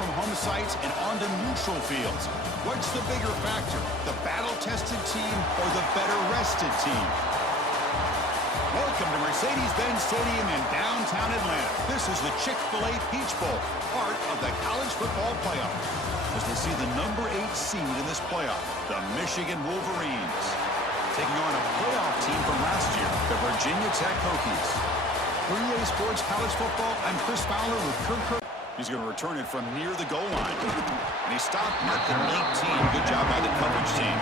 from home sites and onto neutral fields. What's the bigger factor, the battle-tested team or the better-rested team? Welcome to Mercedes-Benz Stadium in downtown Atlanta. This is the Chick-fil-A Peach Bowl, part of the college football playoff. As we see the number 8 seed in this playoff, the Michigan Wolverines, taking on a playoff team from last year, the Virginia Tech Hokies. For EA Sports College Football, I'm Chris Fowler with Kirk. He's going to return it from near the goal line. And he stopped at the late team. Good job by the coverage team.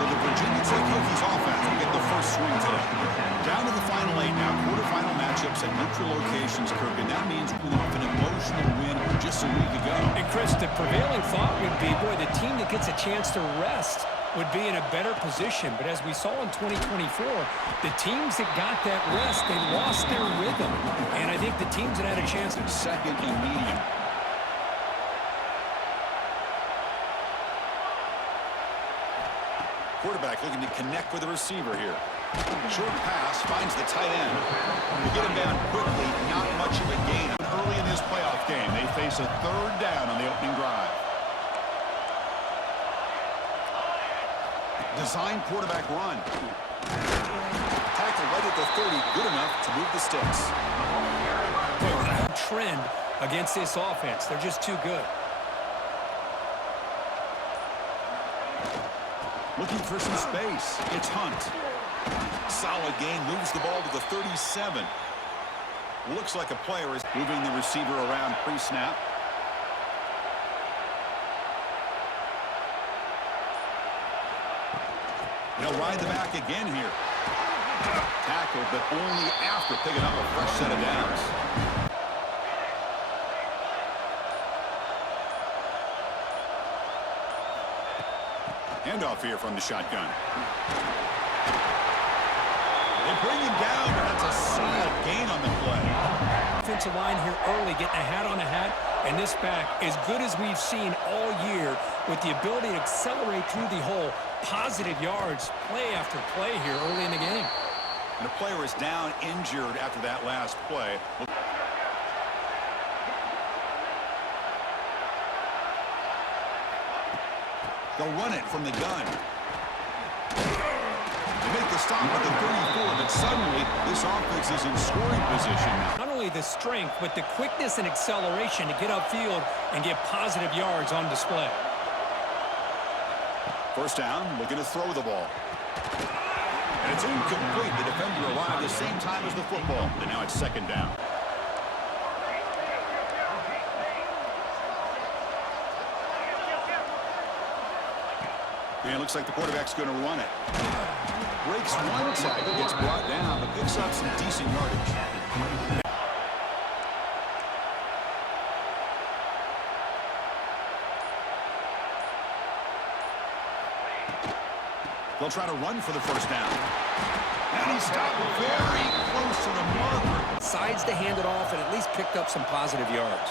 So the Virginia Tech Hokies offense will get the first swing today. Down to the final 8 now. Quarterfinal matchups at neutral locations, Kirk. And that means we're off an emotional win just a week ago. And Chris, the prevailing thought would be, boy, the team that gets a chance to rest would be in a better position. But as we saw in 2024, the teams that got that rest, they lost their rhythm. And I think the teams that had a chance at second and medium. Quarterback looking to connect with the receiver here. Short pass finds the tight end. To get him down quickly, not much of a gain. Early in this playoff game, they face a third down on the opening drive. Design quarterback run. Tackle right at the 30, good enough to move the sticks. Trend against this offense. They're just too good. Looking for some space. It's Hunt. Solid gain, moves the ball to the 37. Looks like a player is moving the receiver around pre-snap. He'll ride the back again here. Tackled, but only after picking up a fresh set of downs. Handoff here from the shotgun. They bring him down, but that's a solid gain on the play. Offensive line here early, getting a hat on a hat, and this back as good as we've seen all year with the ability to accelerate through the hole. Positive yards, play after play here early in the game. And a player is down injured after that last play. They'll run it from the gun. They make the stop at the 34, but suddenly this offense is in scoring position now. Not only the strength, but the quickness and acceleration to get upfield and get positive yards on display. First down, looking to throw the ball. And it's incomplete. The defender arrived the same time as the football, and now it's second down. And it looks like the quarterback's going to run it. Breaks one tackle, gets brought down, but picks up some decent yardage. They'll try to run for the first down. And he stopped very close to the marker. Decides to hand it off and at least picked up some positive yards.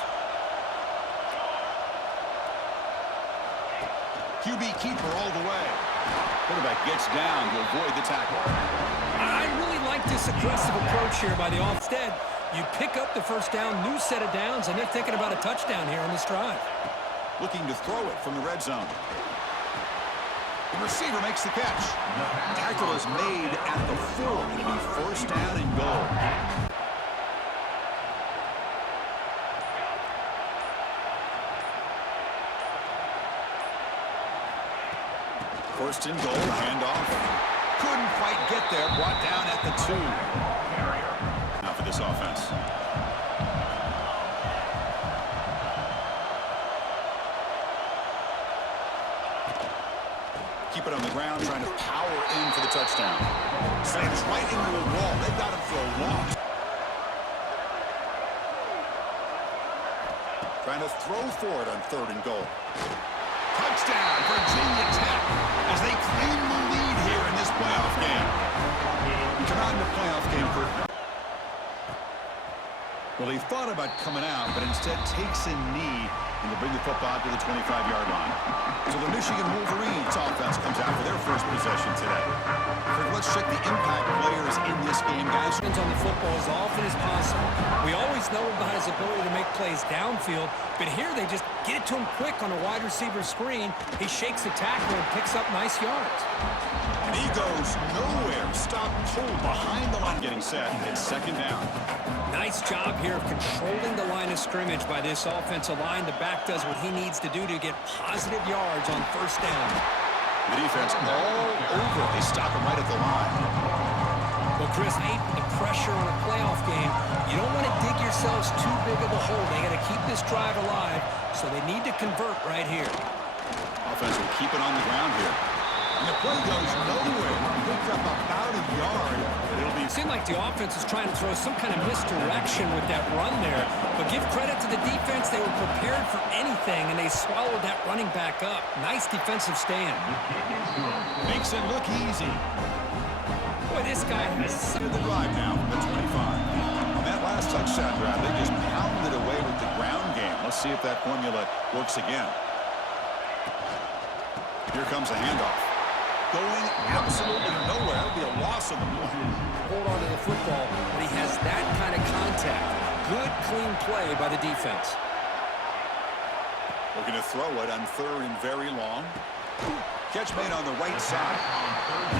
QB keeper all the way. Quarterback gets down to avoid the tackle. I really like this aggressive approach here by the offense. Instead, you pick up the first down, new set of downs, and they're thinking about a touchdown here on this drive. Looking to throw it from the red zone. The receiver makes the catch. Tackle is made at the 4. It'll be first down and goal. First and goal, handoff. Couldn't quite get there, brought down at the 2. Now for this offense. Keep it on the ground, trying to power in for the touchdown. Slams right into a wall. They've got him for a loss. Trying to throw for it on third and goal. Touchdown, Virginia Tech, as they claim the lead here in this playoff game. You come out in the playoff game for... Well, he thought about coming out, but instead takes a knee And they'll bring the football to the 25-yard line. So the Michigan Wolverines offense comes out for their first possession today. Let's check the impact players in this game, guys. On the football as often as possible. We always know about his ability to make plays downfield, but here they just get it to him quick on a wide receiver screen. He shakes the tackle and picks up nice yards. And he goes nowhere. Stop cold behind the line. Getting set. It's second down. Nice job here of controlling the line of scrimmage by this offensive line. The back does what he needs to do to get positive yards on first down. The defense all over. They stop him right at the line. Well, Chris, the pressure on a playoff game, you don't want to dig yourselves too big of a hole. They got to keep this drive alive, so they need to convert right here. Offense will keep it on the ground here. And the play goes nowhere. Picked up about a yard, but it'll be... It seemed like the offense is trying to throw some kind of misdirection with that run there. But give credit to the defense. They were prepared for anything, and they swallowed that running back up. Nice defensive stand. Makes it look easy. Boy, this guy has... The drive now from the 25. On that last touchdown drive, they just pounded away with the ground game. Let's see if that formula works again. Here comes a handoff. Going absolutely nowhere. It'll be a loss on the play. Hold on to the football, but he has that kind of contact. Good, clean play by the defense. Looking to throw it on third and very long. Catch made on the right side.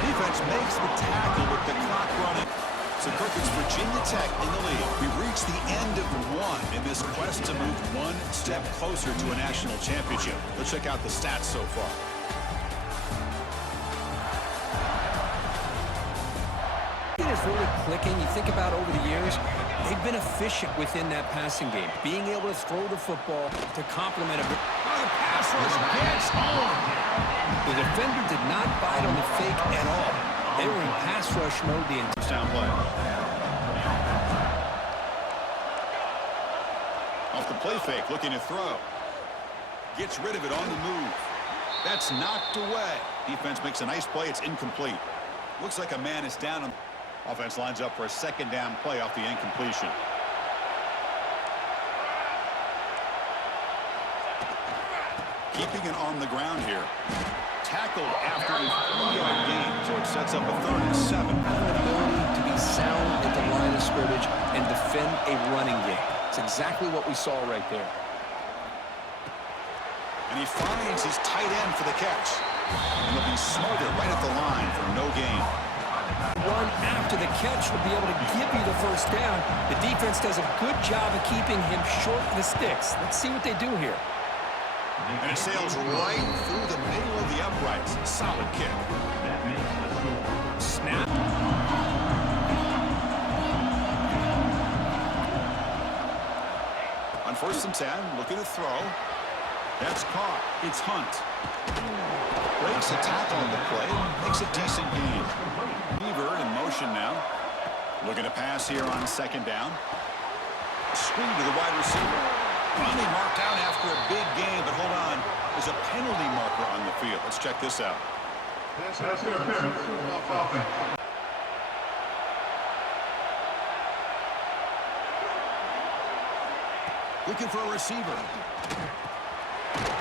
Defense makes the tackle with the clock running. So Kirk, it's Virginia Tech in the lead. We've reached the end of one in this quest to move one step closer to a national championship. Let's check out the stats so far. It is really clicking. You think about over the years, they've been efficient within that passing game, being able to throw the football to complement a... Oh, the pass rush gets home. The defender did not bite on the fake at all. They were in pass rush mode the entire down play. Off the play fake, looking to throw. Gets rid of it on the move. That's knocked away. Defense makes a nice play. It's incomplete. Looks like a man is down. Offense lines up for a second down play off the incompletion. Keeping it on the ground here. Tackled after a 3-yard gain, so it sets up a 3rd and 7. An ability to be sound at the line of scrimmage and defend a running game. It's exactly what we saw right there. And he finds his tight end for the catch. And they'll be smothered right at the line for no gain. Run after the catch will be able to give you the first down. The defense does a good job of keeping him short of the sticks. Let's see what they do here. And it sails right through the middle of the uprights. Solid kick. Snap. On 1st and 10, looking to throw. That's caught. It's Hunt. Breaks a tackle on the play. Makes a decent gain. Beaver in motion now. Looking to pass here on 2nd down. Screen to the wide receiver. Finally marked out after a big game, but hold on. There's a penalty marker on the field. Let's check this out. Looking for a receiver.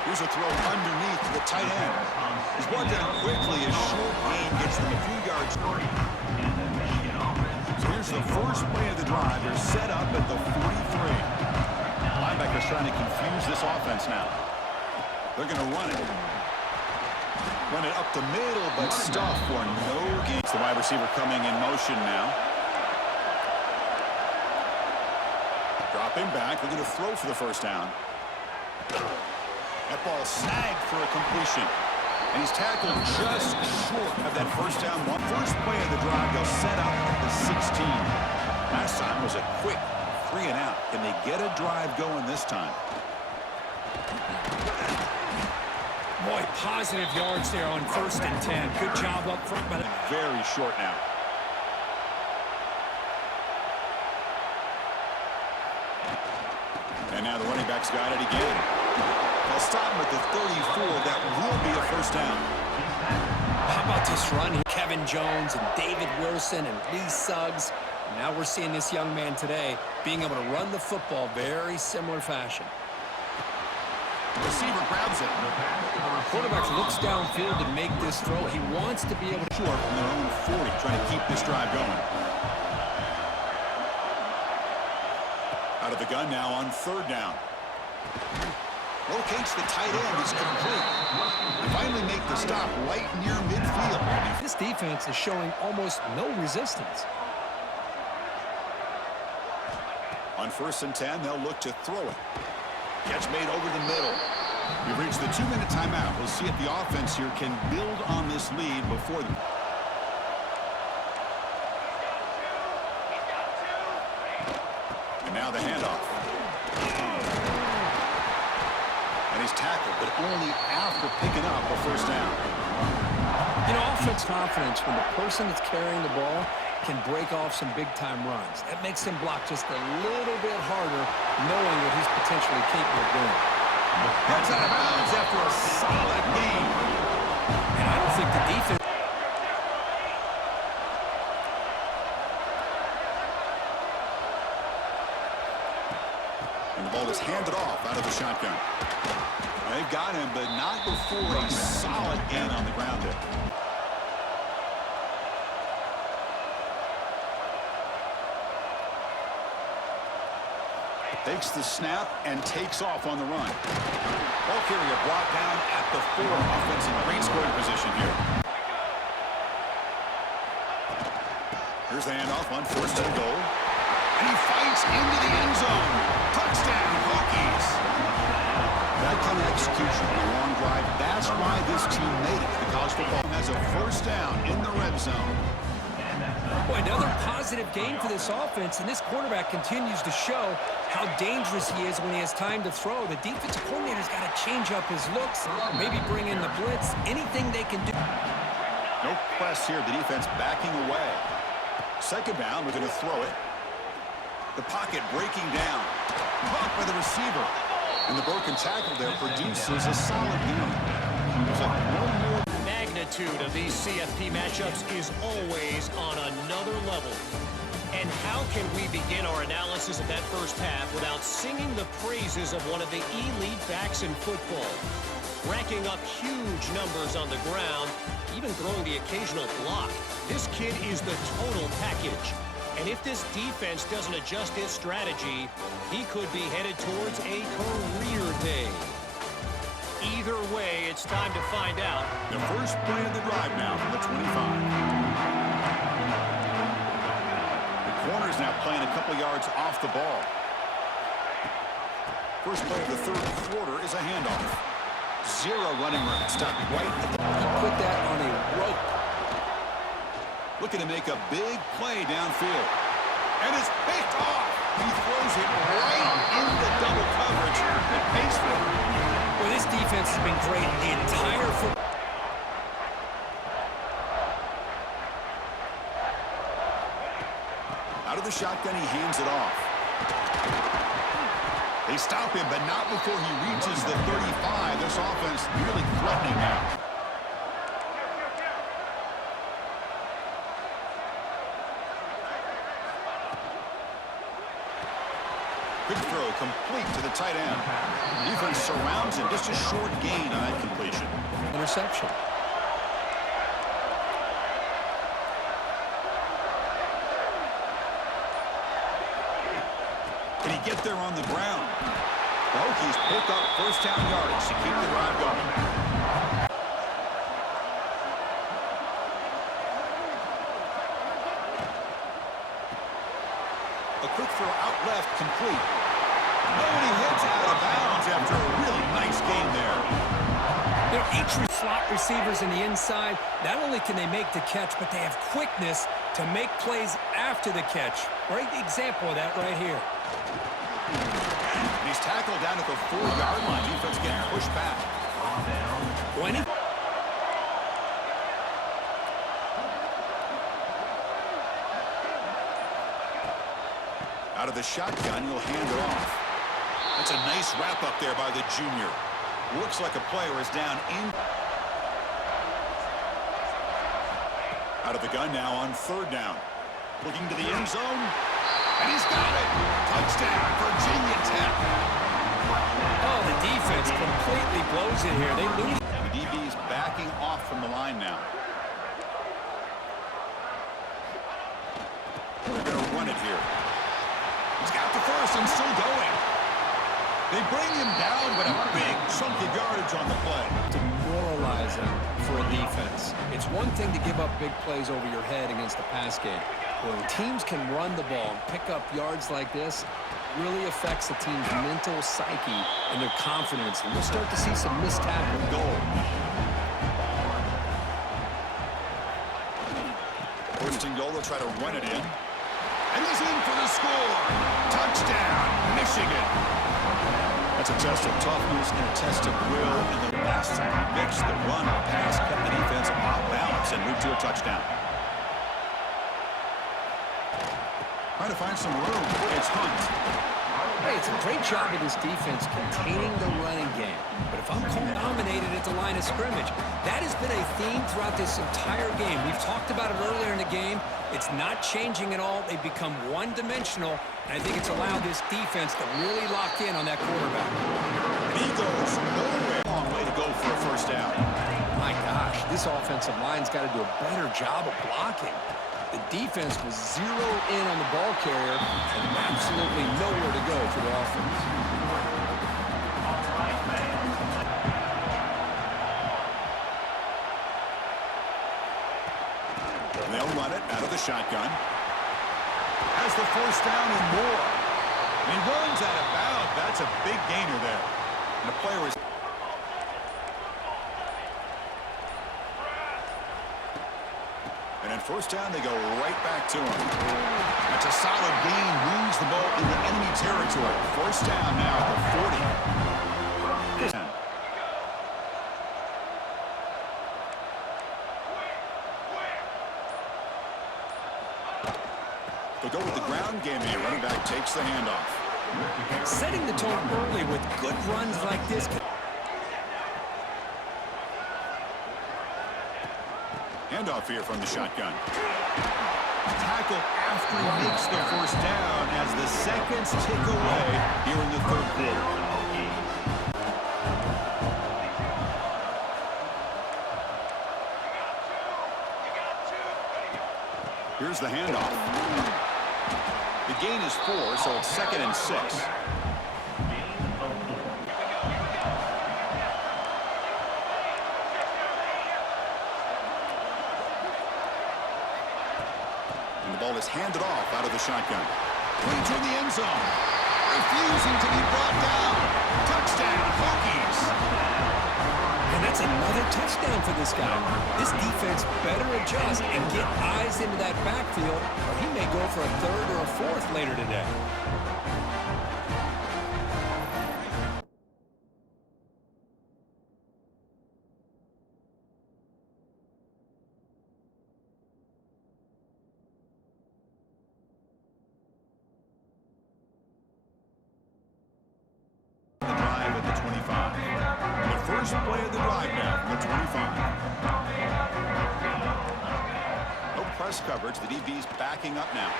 Here's a throw underneath to the tight end. He's brought down quickly. A short gain gets them a few yards. So here's the first play of the drive. They're set up at the 43. Linebackers trying to confuse this offense now. They're going to run it. Run it up the middle, but stuff for no gain. The wide receiver coming in motion now. Dropping back. Looking to throw for the first down. That ball snagged for a completion. And he's tackled just short of that first down. First play of the drive, they'll set up at the 16. Last time was a quick 3 and out. Can they get a drive going this time? Boy, positive yards there on 1st and 10. Good job up front. But very short now. And now the running back's got it again. They'll stop him at the 34. That will be a first down. How about this run here? Kevin Jones and David Wilson and Lee Suggs. Now we're seeing this young man today being able to run the football very similar fashion. Receiver grabs it. Quarterback looks downfield to make this throw. He wants to be able to... Short from their own 40, trying to keep this drive going. Out of the gun now on third down. Locates the tight end. It's complete. They finally make the stop right near midfield. This defense is showing almost no resistance. On 1st and 10, they'll look to throw it. Catch made over the middle. We've reached the 2-minute timeout. We'll see if the offense here can build on this lead before the... And now the handoff. And he's tackled, but only after picking up a first down. You know, offense confidence when the person that's carrying the ball can break off some big-time runs. That makes him block just a little bit harder, knowing what he's potentially capable of doing. That's out of bounds after a solid game. And I don't think the defense... And the ball is handed off out of the shotgun. They've got him, but not before a solid gain on the ground there. Takes the snap and takes off on the run. Ball carrier brought down at the 4. Offense in great scoring position here. Here's the handoff on 1st and goal. And he fights into the end zone. Touchdown, Hokies. That kind of execution on a long drive, that's why this team made it. The college football has a first down in the red zone. Boy, another positive game for this offense, and this quarterback continues to show how dangerous he is when he has time to throw. The defensive coordinator's got to change up his looks, maybe bring in the blitz, anything they can do. No press here, the defense backing away. Second down, we're going to throw it. The pocket breaking down. Caught by the receiver. And the broken tackle there produces a solid gain. There's like one more. Magnitude of these CFP matchups is always on another level. And how can we begin our analysis of that first half without singing the praises of one of the elite backs in football? Racking up huge numbers on the ground, even throwing the occasional block. This kid is the total package. And if this defense doesn't adjust its strategy, he could be headed towards a career day. Either way, it's time to find out. The first play of the drive now from the 25. The corner's now playing a couple yards off the ball. First play of the third quarter is a handoff. 0 running room. Stopped right at the... He put that on a rope. Looking to make a big play downfield. And it's picked off. He throws it right into double coverage. It pays for it. Well, this defense has been great the entire football. Out of the shotgun, he hands it off. They stop him, but not before he reaches the 35. This offense really threatening now. Good throw, complete to the tight end. Defense surrounds him, just a short gain on that completion. Interception. Can he get there on the ground? The Hokies pick up first down yardage to keep the drive going. A quick throw out left, complete. Nobody hits out of bounds after a really nice game there. You know, each slot receivers in the inside, not only can they make the catch, but they have quickness to make plays after the catch. Great example of that right here. And he's tackled down at the 4-yard line. Defense getting pushed back. 20. Out of the shotgun, he'll hand it off. That's a nice wrap up there by the junior. Looks like a player is down in. Out of the gun now on third down. Looking to the end zone. And he's got it. Touchdown, Virginia Tech. Oh, the defense completely blows it here. They lose. The DB's backing off from the line now. They're going to run it here. He's got the first and still going. They bring him down, but a big chunk of yardage on the play. Demoralizing for a defense. It's one thing to give up big plays over your head against the pass game. When teams can run the ball and pick up yards like this, it really affects the team's mental psyche and their confidence. And we'll start to see some missed tackling. Goal. First and goal, they'll try to run it in. And he's in for the score. Touchdown, Michigan. That's a test of toughness and a test of will. And the last mix, the run, pass, kept the defense off balance and moved to a touchdown. Trying to find some room. It's Hunt. Hey, it's a great job of this defense containing the running game. But if I'm dominated at the line of scrimmage, that has been a theme throughout this entire game. We've talked about it earlier in the game. It's not changing at all. They've become one-dimensional, and I think it's allowed this defense to really lock in on that quarterback. And he goes nowhere. Long way to go for a first down. My gosh, this offensive line's got to do a better job of blocking. The defense was zeroed in on the ball carrier and absolutely nowhere to go for the offense. They'll run it out of the shotgun. Has the first down and more. And he runs out of bounds. That's a big gainer there. And the player is... And at first down, they go right back to him. That's a solid gain. Moves the ball into enemy territory. First down now at the 40. They'll go with the ground game here. Running back takes the handoff. Setting the tone early with good runs like this. Handoff here from the shotgun. Tackle after he makes the first down as the seconds tick away here in the third quarter. Here's the handoff. The gain is 4, so it's 2nd and 6. And the ball is handed off out of the shotgun. Range in the end zone. Refusing to be brought down. Touchdown, Hokies. And that's another touchdown for this guy. This defense better adjust and get eyes into that backfield, or he may go for a 3rd or a 4th later today. The drive at the 25. The first play of the drive now from the 25. No press coverage. The DB's backing up now.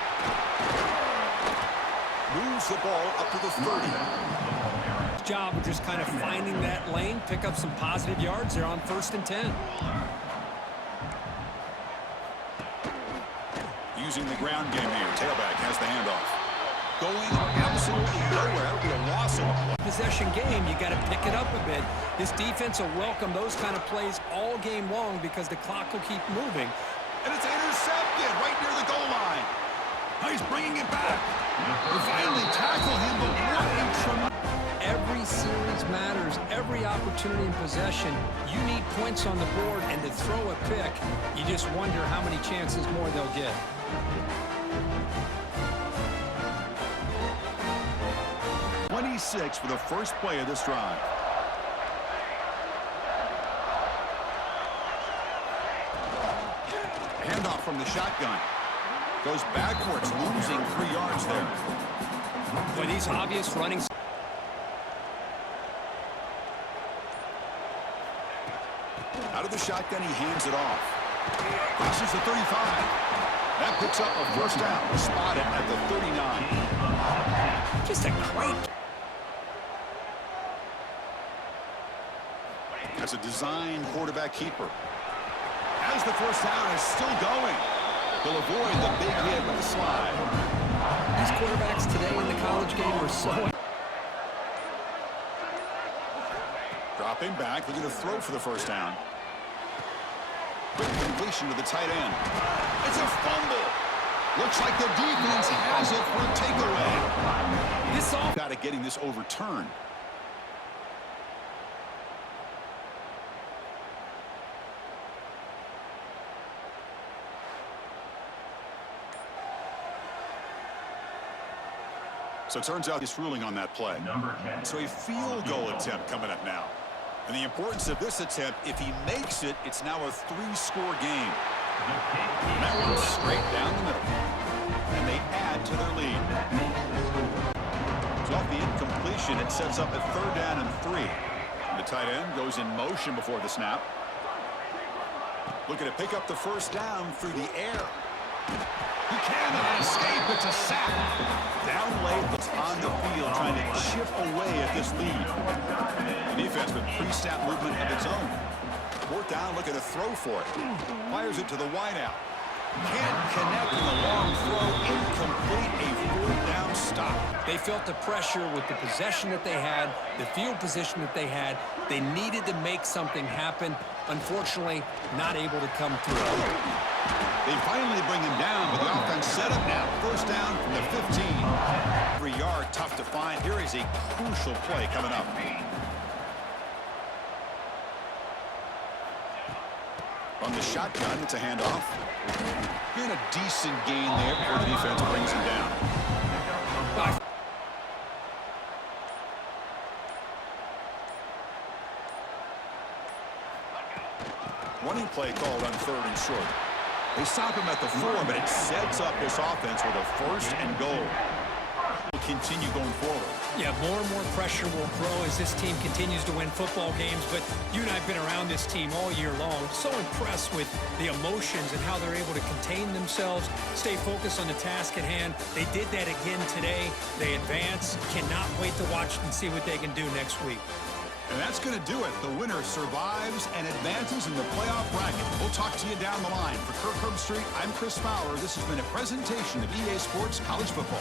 Moves the ball up to the 30. Job of just kind of finding that lane, pick up some positive yards there on 1st and 10. Using the ground game here. Tailback has the handoff. Going absolutely nowhere. That'll be a loss of a play. Possession game, you got to pick it up a bit. This defense will welcome those kind of plays all game long because the clock will keep moving. And it's intercepted right near the goal line. Oh, he's bringing it back. They finally tackle him, but what a tremendous... Every series matters. Every opportunity in possession, you need points on the board, and to throw a pick, you just wonder how many chances more they'll get. For the first play of this drive. Handoff from the shotgun. Goes backwards, losing 3 yards there. But these obvious running... Out of the shotgun, he hands it off. Crosses the 35. That picks up a first down. Spotted at the 39. Just a great... is a design quarterback keeper. As the first down is still going, he'll avoid the big hit with the slide. These quarterbacks today in the college game are so... Dropping back, looking to throw for the first down. Quick completion to the tight end. It's a fumble. Looks like the defense has it for a takeaway. This all got it getting this overturned. So it turns out this ruling on that play. So a field goal attempt coming up now. And the importance of this attempt, if he makes it, it's now a 3-score game. And that one's straight down the middle. And they add to their lead. So off the incompletion, it sets up a 3rd down and 3. And the tight end goes in motion before the snap. Looking to pick up the first down through the air. He cannot escape. It's a sack. Down late, it's on the field trying to chip away at this lead. The defense with pre-snap movement of its own. 4th down, looking to throw for it. Fires it to the wideout. Can't connect in the long throw. Incomplete. A 4th down stop. They felt the pressure with the possession that they had, the field position that they had. They needed to make something happen. Unfortunately, not able to come through. They finally bring him down, but the offense set up now. First down from the 15. Every yard tough to find. Here is a crucial play coming up. On the shotgun, it's a handoff. And a decent gain there before the defense brings him down. Running play called on 3rd and short. They stop him at the 4, but it sets up this offense with a 1st and goal. Will continue going forward. Yeah, more and more pressure will grow as this team continues to win football games, but you and I have been around this team all year long. So impressed with the emotions and how they're able to contain themselves, stay focused on the task at hand. They did that again today. They advance. Cannot wait to watch and see what they can do next week. And that's going to do it. The winner survives and advances in the playoff bracket. We'll talk to you down the line. For Kirk Herbstreit, I'm Chris Fowler. This has been a presentation of EA Sports College Football.